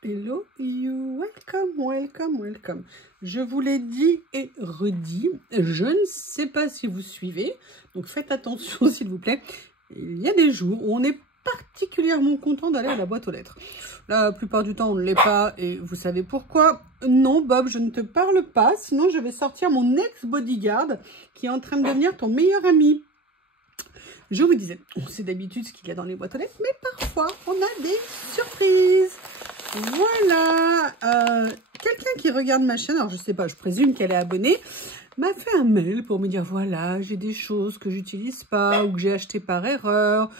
Hello you, welcome, welcome, welcome. Je vous l'ai dit et redit, je ne sais pas si vous suivez, donc faites attention s'il vous plaît. Il y a des jours où on est particulièrement content d'aller à la boîte aux lettres. La plupart du temps on ne l'est pas et vous savez pourquoi. Non Bob, je ne te parle pas, sinon je vais sortir mon ex-bodyguard qui est en train de devenir ton meilleur ami. Je vous disais, on sait d'habitude ce qu'il y a dans les boîtes aux lettres, mais parfois on a des surprises. Voilà, quelqu'un qui regarde ma chaîne, alors je sais pas, je présume qu'elle est abonnée, m'a fait un mail pour me dire voilà, j'ai des choses que j'utilise pas ou que j'ai acheté par erreur,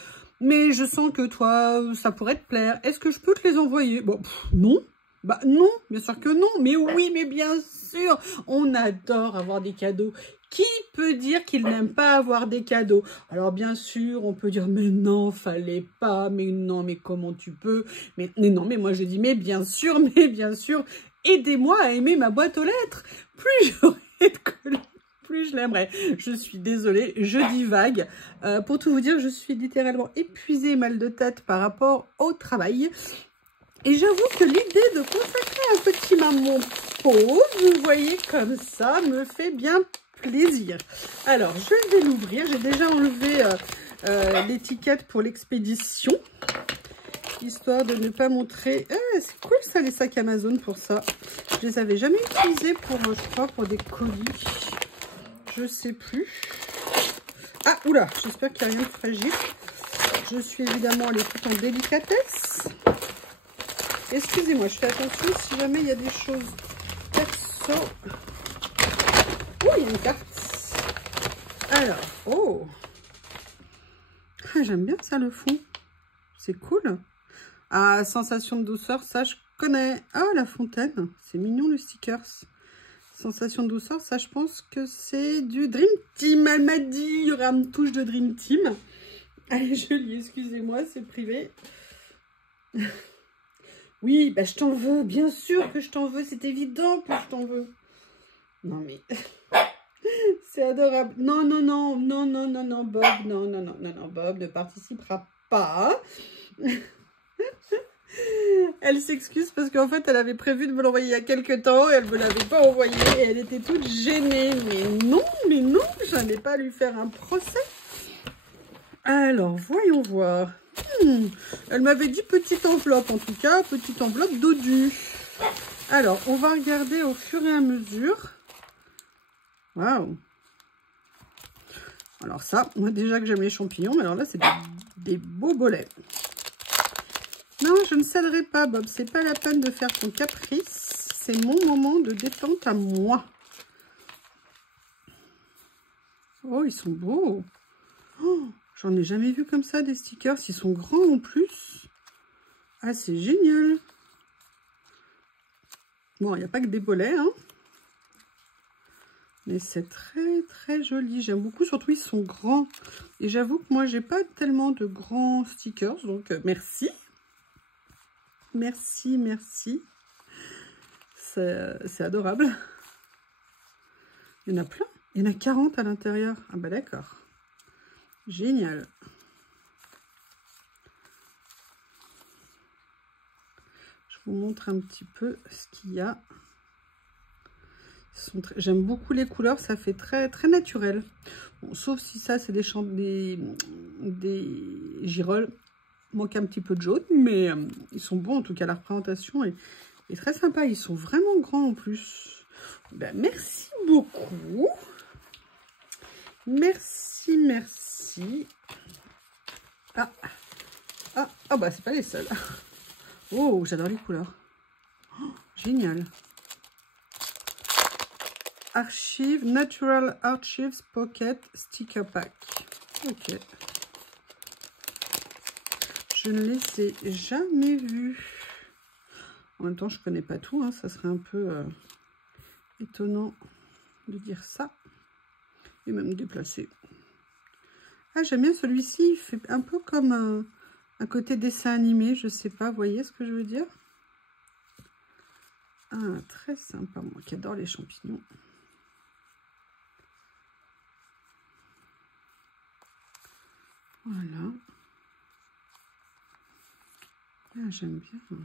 mais je sens que toi, ça pourrait te plaire. Est-ce que je peux te les envoyer? Bon, non. Bah non, bien sûr que non, mais oui, mais bien sûr, on adore avoir des cadeaux. Qui peut dire qu'il n'aime pas avoir des cadeaux? Alors bien sûr, on peut dire mais non, fallait pas, mais non, mais comment tu peux? Mais non, mais moi je dis mais bien sûr, aidez-moi à aimer ma boîte aux lettres. Plus j'aurai de colis, plus je l'aimerais. Je suis désolée, je divague. Pour tout vous dire, je suis littéralement épuisée, mal de tête par rapport au travail. Et j'avoue que l'idée de consacrer un petit moment pause, vous voyez comme ça, me fait bien plaisir. Alors, je vais l'ouvrir. J'ai déjà enlevé l'étiquette pour l'expédition, histoire de ne pas montrer... c'est cool ça, les sacs Amazon pour ça. Je les avais jamais utilisés pour, je crois, pour des colis. Je sais plus. Ah, oula, j'espère qu'il n'y a rien de fragile. Je suis évidemment allée tout en délicatesse. Excusez-moi, je fais attention si jamais il y a des choses perso. Oh, il y a une carte. Alors, oh. Ah, j'aime bien ça, le fond. C'est cool. Ah, sensation de douceur, ça, je connais. Ah, la fontaine. C'est mignon, le stickers. Sensation de douceur, ça, je pense que c'est du Dream Team. Elle m'a dit, il y aurait une touche de Dream Team. Allez, je lis, excusez-moi, c'est privé. Oui, bah je t'en veux, bien sûr que je t'en veux, c'est évident que je t'en veux. Non mais, c'est adorable. Non, non, non, non, non, non, non, Bob, non, non, non, non, non, Bob ne participera pas. Elle s'excuse parce qu'en fait, elle avait prévu de me l'envoyer il y a quelques temps et elle ne me l'avait pas envoyé et elle était toute gênée. Mais non, je n'allais pas lui faire un procès. Alors, voyons voir. Elle m'avait dit petite enveloppe, en tout cas, petite enveloppe dodue. Alors, on va regarder au fur et à mesure. Waouh! Alors ça, moi déjà que j'aime les champignons, mais alors là, c'est des beaux bolets. Non, je ne céderai pas, Bob. C'est pas la peine de faire ton caprice. C'est mon moment de détente à moi. Oh, ils sont beaux. Oh, j'en ai jamais vu comme ça, des stickers. Ils sont grands en plus. Ah, c'est génial. Bon, il n'y a pas que des bolets, hein. Mais c'est très, très joli. J'aime beaucoup, surtout ils sont grands. Et j'avoue que moi, j'ai pas tellement de grands stickers. Donc, merci. Merci, merci. C'est adorable. Il y en a plein. Il y en a 40 à l'intérieur. Ah bah d'accord. Génial. Je vous montre un petit peu ce qu'il y a. J'aime beaucoup les couleurs, ça fait très très naturel. Bon, sauf si ça c'est des girolles. Manque un petit peu de jaune, mais ils sont bons en tout cas. La représentation est très sympa. Ils sont vraiment grands en plus. Ben, merci beaucoup. Merci, merci. Ah, bah c'est pas les seuls. Oh, j'adore les couleurs. Oh, génial. Archive, Natural Archives Pocket Sticker Pack. Ok. Je ne les ai jamais vus. En même temps, je connais pas tout. Hein. Ça serait un peu étonnant de dire ça. Et même déplacé. Ah, j'aime bien celui-ci. Il fait un peu comme un côté dessin animé. Je sais pas. Vous voyez ce que je veux dire? Ah, très sympa. Moi qui adore les champignons. Voilà. Ah, j'aime bien.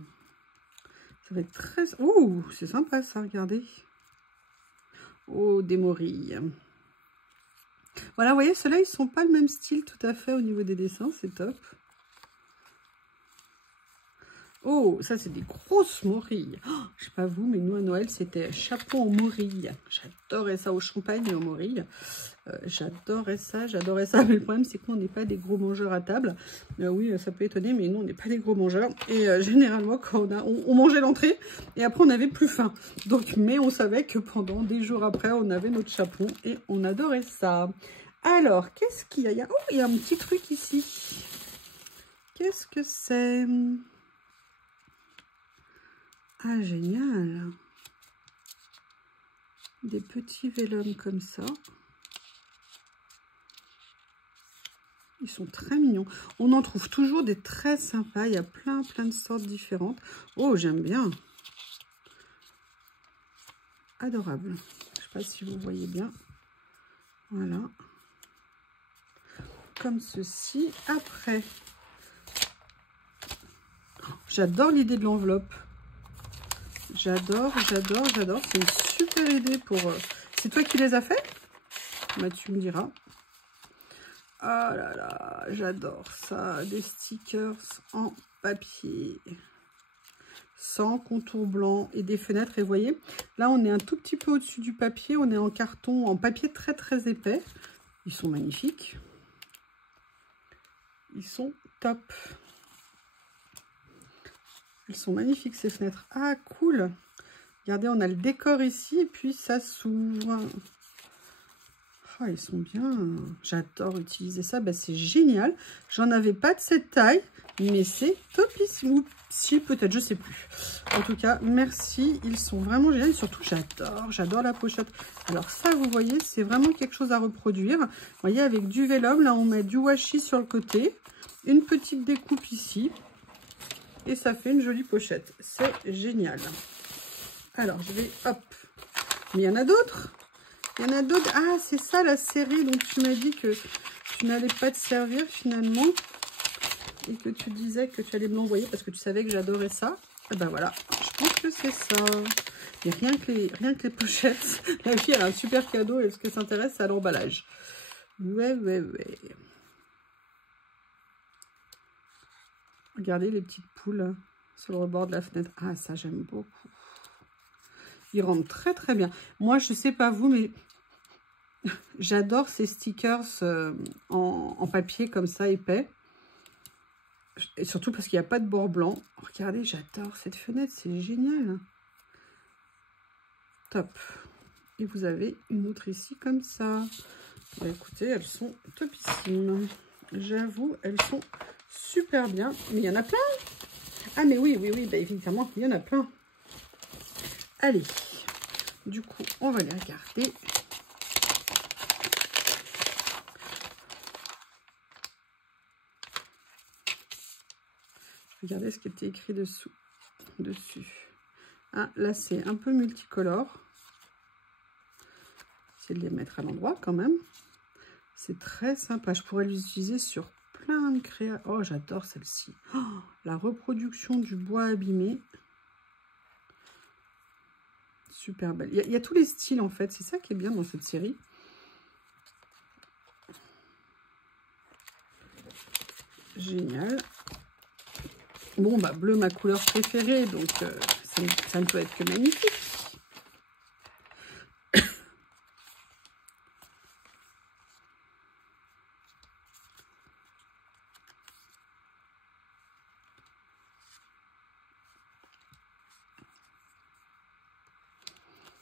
Ça va être très... Oh, c'est sympa ça, regardez. Oh, des morilles. Voilà, vous voyez, ceux-là, ils sont pas le même style tout à fait au niveau des dessins, c'est top. Oh, ça, c'est des grosses morilles. Oh, je sais pas vous, mais nous, à Noël, c'était chapeau en morille. J'adorais ça au champagne et aux morilles. J'adorais ça. Mais le problème, c'est que nous, on n'est pas des gros mangeurs à table. Oui, ça peut étonner, mais nous, on n'est pas des gros mangeurs. Et généralement, quand on mangeait l'entrée, et après, on n'avait plus faim. Donc, mais on savait que pendant des jours après, on avait notre chapon et on adorait ça. Alors, qu'est-ce qu'il y a? Oh, il y a un petit truc ici. Qu'est-ce que c'est? Ah, génial! Des petits vélums comme ça. Ils sont très mignons. On en trouve toujours des très sympas. Il y a plein de sortes différentes. Oh, j'aime bien. Adorable. Je ne sais pas si vous voyez bien. Voilà. Comme ceci. Après, j'adore l'idée de l'enveloppe. J'adore. C'est une super idée pour... C'est toi qui les as fait? Bah, tu me diras. Ah là là, j'adore ça. Des stickers en papier. Sans contour blanc et des fenêtres. Et vous voyez, là, on est un tout petit peu au-dessus du papier. On est en carton, en papier très épais. Ils sont magnifiques. Ils sont top. Elles sont magnifiques, ces fenêtres. Ah, cool. Regardez, on a le décor ici et puis ça s'ouvre. Oh, ils sont bien. J'adore utiliser ça. Ben, c'est génial. J'en avais pas de cette taille, mais c'est topissime. Si, peut-être, je sais plus. En tout cas, merci. Ils sont vraiment géniaux. Et surtout, j'adore la pochette. Alors ça, vous voyez, c'est vraiment quelque chose à reproduire. Vous voyez, avec du vélum, là, on met du washi sur le côté. Une petite découpe ici. Et ça fait une jolie pochette. C'est génial. Alors, je vais... Hop. Mais il y en a d'autres. Il y en a d'autres. Ah, c'est ça la série dont tu m'as dit que tu n'allais pas te servir finalement. Et que tu disais que tu allais me l'envoyer parce que tu savais que j'adorais ça. Et ben voilà, je pense que c'est ça. Et rien que les pochettes. La fille, elle a un super cadeau et ce qui s'intéresse, c'est à l'emballage. Ouais. Regardez les petites poules sur le rebord de la fenêtre. Ah, ça, j'aime beaucoup. Ils rentrent très bien. Moi, je sais pas vous, mais j'adore ces stickers en papier comme ça, épais. Et surtout parce qu'il n'y a pas de bord blanc. Regardez, j'adore cette fenêtre, c'est génial. Top. Et vous avez une autre ici comme ça. Bah, écoutez, elles sont topissimes. J'avoue, elles sont super bien. Mais il y en a plein. Ah mais oui, bah, évidemment, il y en a plein. Allez, du coup, on va les regarder. Regardez ce qui était écrit dessus. Ah, là, c'est un peu multicolore. Essayer de les mettre à l'endroit quand même. C'est très sympa. Je pourrais l'utiliser sur plein de créas. Oh, j'adore celle-ci. Oh, la reproduction du bois abîmé. Super belle. Il y a tous les styles en fait. C'est ça qui est bien dans cette série. Génial. Bon, bah, bleu, ma couleur préférée. Donc, ça ne peut être que magnifique.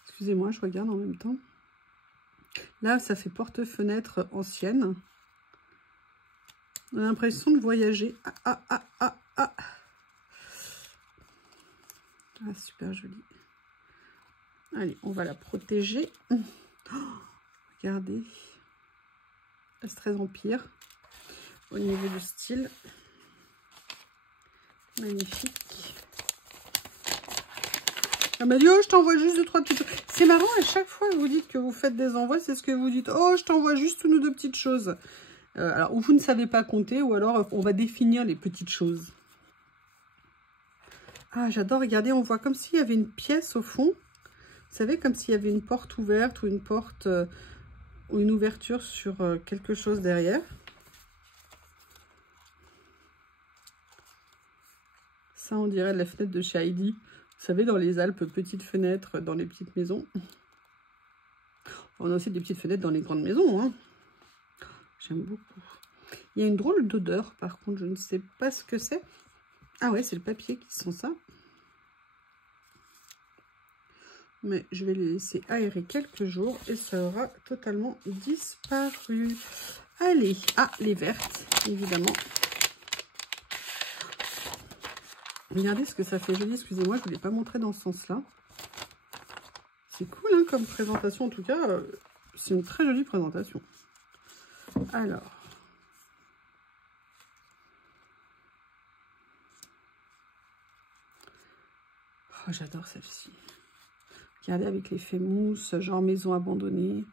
Excusez-moi, je regarde en même temps. Là, ça fait porte-fenêtre ancienne. On a l'impression de voyager. Ah, super joli. Allez, on va la protéger. Oh, regardez. S13 Empire. Au niveau du style. Magnifique. Elle m'a dit, oh, je t'envoie juste 2-3 petites choses. C'est marrant, à chaque fois que vous dites que vous faites des envois, c'est ce que vous dites. Oh, je t'envoie juste 1 ou 2 petites choses. Alors, ou vous ne savez pas compter, ou alors on va définir les petites choses. Ah, j'adore, regardez, on voit comme s'il y avait une pièce au fond. Vous savez, comme s'il y avait une porte ouverte ou une porte ou une ouverture sur quelque chose derrière. Ça, on dirait la fenêtre de chez Heidi. Vous savez, dans les Alpes, petites fenêtres dans les petites maisons. On a aussi des petites fenêtres dans les grandes maisons. Hein. J'aime beaucoup. Il y a une drôle d'odeur, par contre, je ne sais pas ce que c'est. Ah ouais, c'est le papier qui sent ça. Mais je vais les laisser aérer quelques jours et ça aura totalement disparu. Allez, ah, les vertes, évidemment. Regardez ce que ça fait joli, excusez-moi, je ne vous l'ai pas montré dans ce sens-là. C'est cool hein, comme présentation, en tout cas, c'est une très jolie présentation. Alors. Oh, j'adore celle-ci. Regardez avec l'effet mousse, genre maison abandonnée.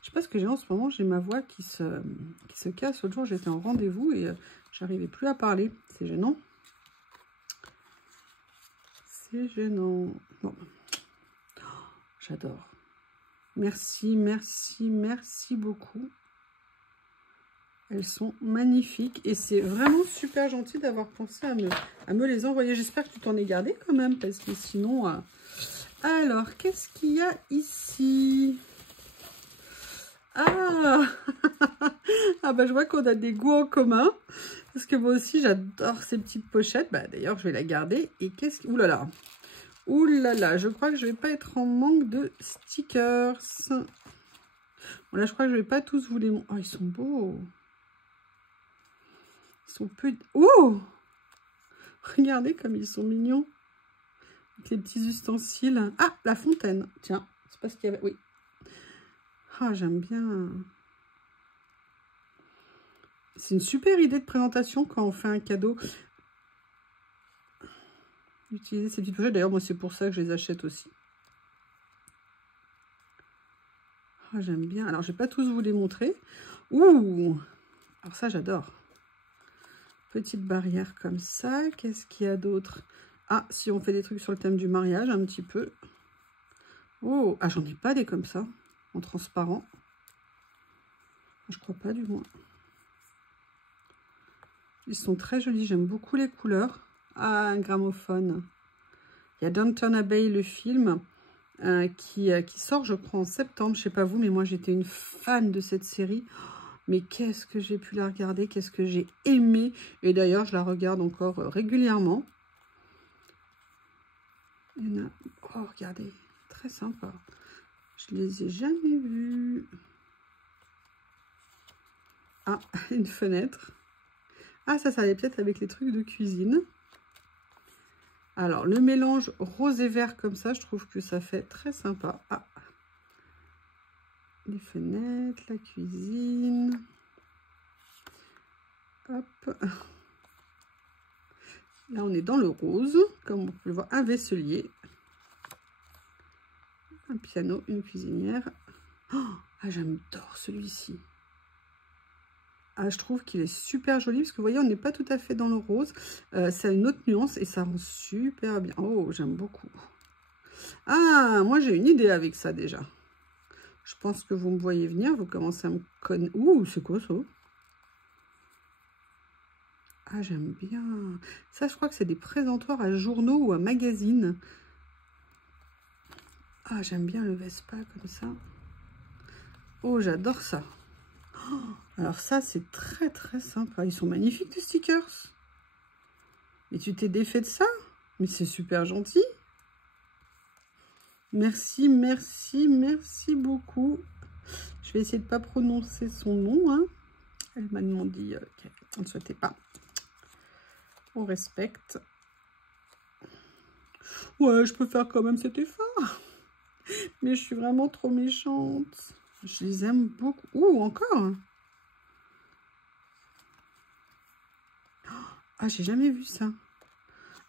Je sais pas ce que j'ai en ce moment, j'ai ma voix qui se casse. L'autre jour, j'étais en rendez-vous et j'arrivais plus à parler. C'est gênant. C'est gênant. Bon. Oh, j'adore. Merci, merci, merci beaucoup. Elles sont magnifiques et c'est vraiment super gentil d'avoir pensé à me les envoyer. J'espère que tu t'en es gardé quand même parce que sinon... Alors, qu'est-ce qu'il y a ici? Ah ah bah je vois qu'on a des goûts en commun. Parce que moi aussi, j'adore ces petites pochettes. Bah d'ailleurs, je vais la garder. Et qu'est-ce que... Ouh là là. Ouh là là, je crois que je vais pas être en manque de stickers. Bon là, je crois que je vais pas tous vous les... Oh, ils sont beaux. Ils sont plus... Oh! Regardez comme ils sont mignons. Avec les petits ustensiles. Ah, la fontaine. Tiens, c'est pas ce qu'il y avait. Oui. Ah, j'aime bien. C'est une super idée de présentation quand on fait un cadeau. Utiliser ces petites pochettes. D'ailleurs, moi, c'est pour ça que je les achète aussi. Ah, j'aime bien. Alors, je vais pas tous vous les montrer. Ouh! Alors ça, j'adore. Petite barrière comme ça. Qu'est-ce qu'il y a d'autre? Ah, si on fait des trucs sur le thème du mariage, un petit peu. Oh! Ah, j'en ai pas des comme ça. En transparent. Je crois pas, du moins. Ils sont très jolis. J'aime beaucoup les couleurs. Ah, un gramophone. Il y a Downton Abbey, le film, qui sort, je crois, en septembre. Je sais pas vous, mais moi, j'étais une fan de cette série. Mais qu'est-ce que j'ai pu la regarder, qu'est-ce que j'ai aimé. Et d'ailleurs, je la regarde encore régulièrement. Il y en a... Oh, regardez, très sympa. Je les ai jamais vus. Ah, une fenêtre. Ah, ça allait peut-être avec les trucs de cuisine. Alors, le mélange rose et vert comme ça, je trouve que ça fait très sympa. Ah, les fenêtres, la cuisine. Hop. Là, on est dans le rose, comme on peut le voir, un vaisselier. Un piano, une cuisinière. Oh, ah, j'adore celui-ci. Ah, je trouve qu'il est super joli, parce que vous voyez, on n'est pas tout à fait dans le rose. Ça a une autre nuance et ça rend super bien. Oh, j'aime beaucoup. Ah, moi, j'ai une idée avec ça déjà. Je pense que vous me voyez venir, vous commencez à me connaître. Ouh, c'est quoi ça? Ah, j'aime bien. Ça, je crois que c'est des présentoirs à journaux ou à magazines. Ah, j'aime bien le Vespa comme ça. Oh, j'adore ça. Oh, alors ça, c'est très, très sympa. Ils sont magnifiques, les stickers. Mais tu t'es défait de ça? Mais c'est super gentil. Merci, merci, merci beaucoup. Je vais essayer de ne pas prononcer son nom. Hein. Elle m'a dit qu'elle ne souhaitait pas. On respecte. Ouais, je peux faire quand même cet effort. Mais je suis vraiment trop méchante. Je les aime beaucoup. Ouh, encore. Ah, j'ai jamais vu ça.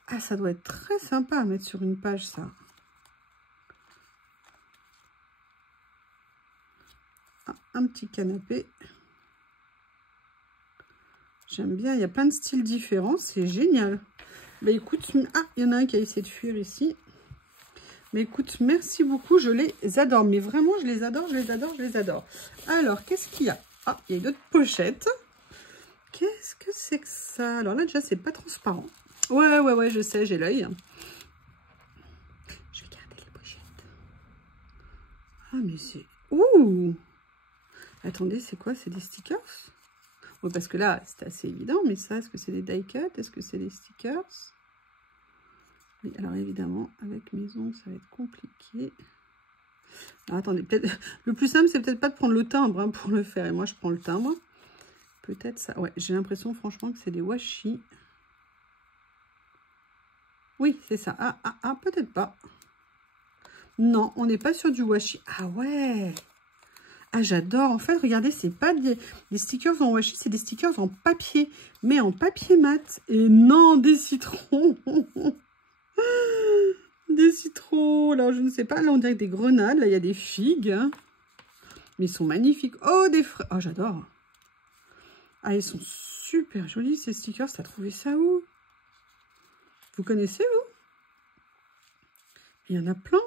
Ah, ça doit être très sympa à mettre sur une page, ça. Ah, un petit canapé. J'aime bien. Il y a plein de styles différents. C'est génial. Bah écoute, ah, il y en a un qui a essayé de fuir ici. Mais écoute, merci beaucoup, je les adore. Mais vraiment, je les adore, je les adore, je les adore. Alors, qu'est-ce qu'il y a? Ah, il y a une autre pochette. Qu'est-ce que c'est que ça? Alors là, déjà, c'est pas transparent. Ouais, je sais, j'ai l'œil. Je vais garder les pochettes. Ah, mais c'est... Ouh! Attendez, c'est quoi? C'est des stickers? Oui, parce que là, c'est assez évident, mais ça, est-ce que c'est des die cut? Est-ce que c'est des stickers? Oui, alors évidemment, avec mes ongles, ça va être compliqué. Alors, attendez, peut-être le plus simple, c'est peut-être pas de prendre le timbre hein, pour le faire. Et moi, je prends le timbre. Peut-être ça. Ouais, j'ai l'impression, franchement, que c'est des washi. Oui, c'est ça. Ah, peut-être pas. Non, on n'est pas sur du washi. Ah ouais! Ah, j'adore. En fait, regardez, c'est pas des stickers en washi, c'est des stickers en papier. Mais en papier mat. Et non, des citrons. Des citrons. Alors, je ne sais pas. Là, on dirait des grenades. Là, il y a des figues. Mais ils sont magnifiques. Oh, des fraises. Oh, j'adore. Ah, ils sont super jolis, ces stickers. T'as trouvé ça où? Vous connaissez, vous? Il y en a plein.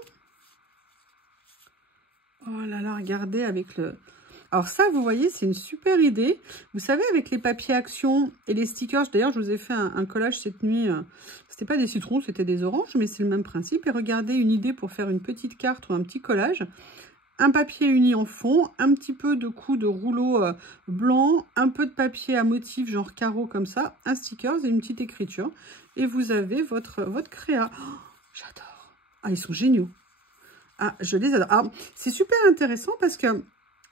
Oh là là, regardez avec le... Alors ça, vous voyez, c'est une super idée. Vous savez, avec les papiers action et les stickers, d'ailleurs, je vous ai fait un collage cette nuit. C'était pas des citrons, c'était des oranges, mais c'est le même principe. Et regardez, une idée pour faire une petite carte ou un petit collage. Un papier uni en fond, un petit peu de coup de rouleau blanc, un peu de papier à motif, genre carreau comme ça, un stickers et une petite écriture. Et vous avez votre créa. Oh, j'adore. Ah, ils sont géniaux. Ah, je les adore. Alors, c'est super intéressant parce que,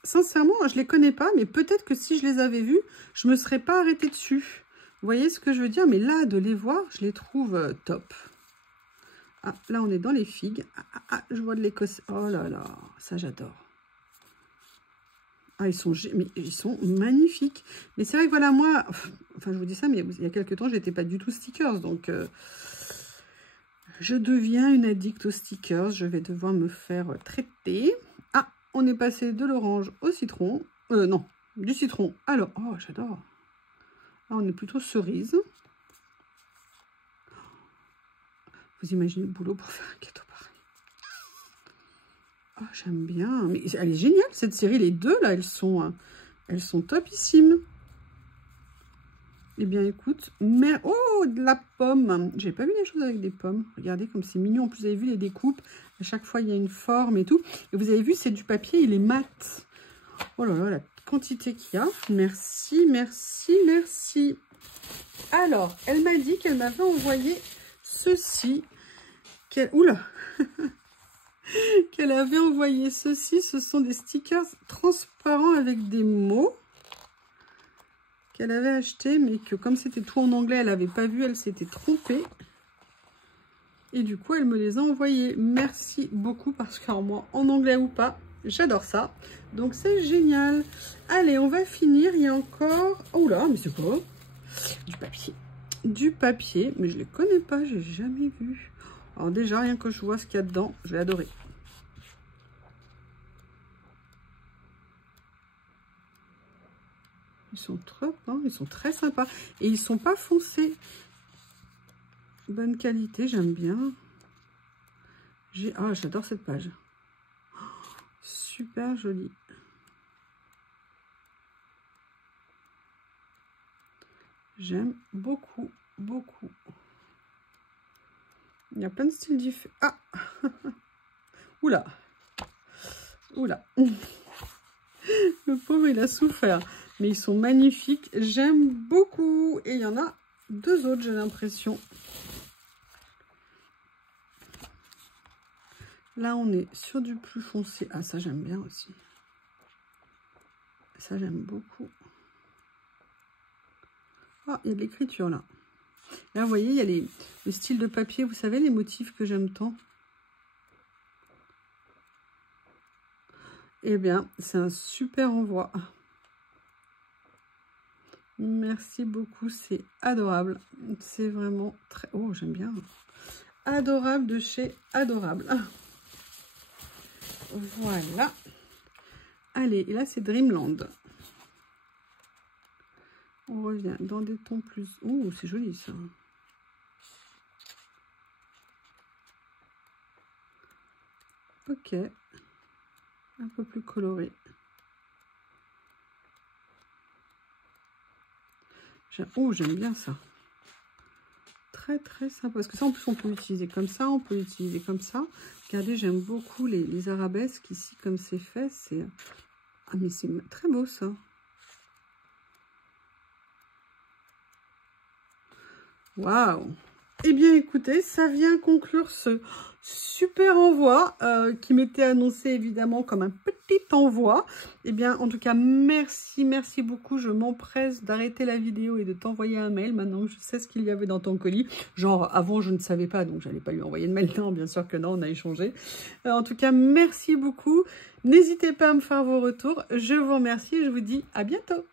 sincèrement, je ne les connais pas, mais peut-être que si je les avais vus, je ne me serais pas arrêtée dessus. Vous voyez ce que je veux dire? Mais là, de les voir, je les trouve top. Ah, là, on est dans les figues. Je vois de l'écosse. Oh là là, ça, j'adore. Ah, ils sont magnifiques. Mais c'est vrai que, voilà, moi, enfin, je vous dis ça, mais il y a quelques temps, je n'étais pas du tout stickers, donc... je deviens une addict aux stickers. Je vais devoir me faire traiter. Ah, on est passé de l'orange au citron. Non, du citron. Alors, oh, j'adore. Là, on est plutôt cerise. Vous imaginez le boulot pour faire un gâteau pareil. Oh, j'aime bien. Mais elle est géniale, cette série. Les deux, là, elles sont topissimes. Eh bien, écoute, mais... Oh, de la pomme. J'ai pas vu des choses avec des pommes. Regardez comme c'est mignon. En plus, vous avez vu les découpes. À chaque fois, il y a une forme et tout. Et vous avez vu, c'est du papier, il est mat. Oh là là, la quantité qu'il y a. Merci, merci, merci. Alors, elle m'a dit qu'elle m'avait envoyé ceci. Oula qu'elle avait envoyé ceci. Ce sont des stickers transparents avec des mots. Qu'elle avait acheté, mais que comme c'était tout en anglais, elle n'avait pas vu, elle s'était trompée. Et du coup, elle me les a envoyés. Merci beaucoup, parce que moi, en anglais ou pas, j'adore ça. Donc, c'est génial. Allez, on va finir. Il y a encore... Oh là, mais c'est quoi? Du papier. Du papier, mais je les connais pas, j'ai jamais vu. Alors déjà, rien que je vois ce qu'il y a dedans, je vais adorer. Ils sont trop, hein, ils sont très sympas. Et ils sont pas foncés. Bonne qualité, j'aime bien. Ah, j'adore cette page. Oh, super jolie. J'aime beaucoup, beaucoup. Il y a plein de styles différents. Ah oula. Oula. Le pauvre, il a souffert. Mais ils sont magnifiques. J'aime beaucoup. Et il y en a deux autres, j'ai l'impression. Là, on est sur du plus foncé. Ah, ça, j'aime bien aussi. Ça, j'aime beaucoup. Ah, il y a de l'écriture, là. Là, vous voyez, il y a le style de papier. Vous savez, les motifs que j'aime tant. Eh bien, c'est un super envoi. Merci beaucoup, c'est adorable. C'est vraiment très... Oh, j'aime bien. Adorable de chez Adorable. Voilà. Allez, et là, c'est Dreamland. On revient dans des tons plus... Oh, c'est joli, ça. Ok. Un peu plus coloré. Oh, j'aime bien ça. Très très sympa. Parce que ça, en plus, on peut l'utiliser comme ça, on peut l'utiliser comme ça. Regardez, j'aime beaucoup les arabesques ici, comme c'est fait. Ah, mais c'est très beau ça. Waouh! Eh bien, écoutez, ça vient conclure ce super envoi qui m'était annoncé évidemment comme un petit envoi. Eh bien, en tout cas, merci, merci beaucoup. Je m'empresse d'arrêter la vidéo et de t'envoyer un mail. Maintenant que je sais ce qu'il y avait dans ton colis. Genre, avant, je ne savais pas, donc j'allais pas lui envoyer de mail. Non, bien sûr que non, on a échangé. En tout cas, merci beaucoup. N'hésitez pas à me faire vos retours. Je vous remercie et je vous dis à bientôt.